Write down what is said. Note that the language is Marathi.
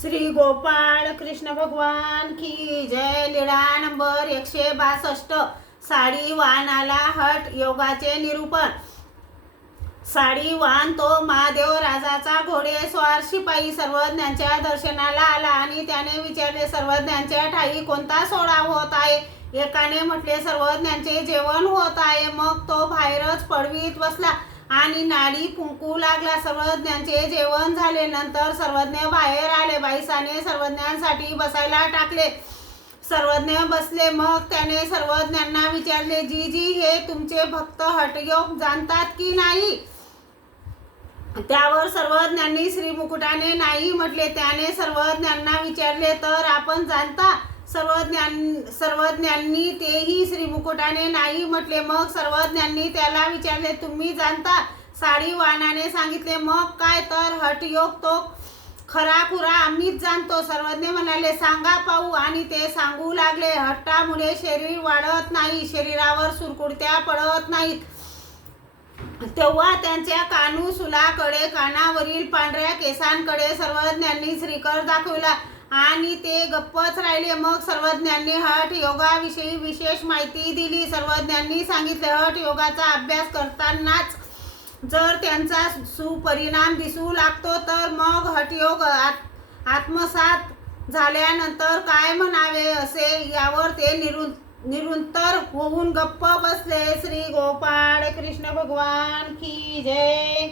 श्री गोपाळ कृष्ण भगवान की जय लीळा नंबर एकशे बासष्ट. साडी वाहनाला हट योगाचे निरूपण. साडी वाहन तो महादेव राजाचा घोडेस्वार शिपाई. सर्वज्ञांच्या दर्शनाला आला आणि त्याने विचारले सर्वज्ञांच्या ठाई कोणता सोडा होत आहे? एकाने म्हटले सर्वज्ञांचे जेवण होत आहे. मग तो बाहेरच पडवीत बसला. आणि नाडी फुंकू लागला. सर्वज्ञांचे जेवण झाले. नंतर सर्वज्ञ बाहेर आले. बाईसाने सर्वज्ञांसाठी बसायला टाकले. सर्वज्ञ बसले. मग त्याने सर्वज्ञांना विचारले जी जी हे तुमचे भक्त हटयोग जाणतात की नाही? त्यावर सर्वज्ञांनी श्री मुकुटाने नाही म्हटले. त्याने सर्वज्ञांना विचारले तर आपण जाणता सर्वज्ञान सर्वज्ञांनी तेही श्री मुकुटाने नाही म्हटले. मग सर्वज्ञांनी त्याला विचारले तुम्ही जाणता साडी वाहनाने सांगितले. मग काय तर हटयोग तो खरा खुरा आम्हीच जाणतो. सर्वज्ञ म्हणाले सांगा पाहू. आणि ते सांगू लागले हट्टामुळे शरीर वाढत नाही शरीरावर सुरकुडत्या पडत नाहीत. तेव्हा त्यांच्या कानू सुलाकडे कानावरील पांढऱ्या केसांकडे सर्वज्ञांनी श्रीकर दाखविला. आणि ते गप्पच राहिले. मग सर्वज्ञांनी हठ योगाविषयी विशेष माहिती दिली. सर्वज्ञांनी सांगितले हठ योगाचा अभ्यास करतानाच जर त्यांचा सुपरिणाम दिसू लागतो तर मग हठयोग आत आत्मसात झाल्यानंतर काय म्हणावे असे यावर ते निरु निरुंतर होऊन गप्प बसले. श्री गोपाळ कृष्ण भगवान की जय.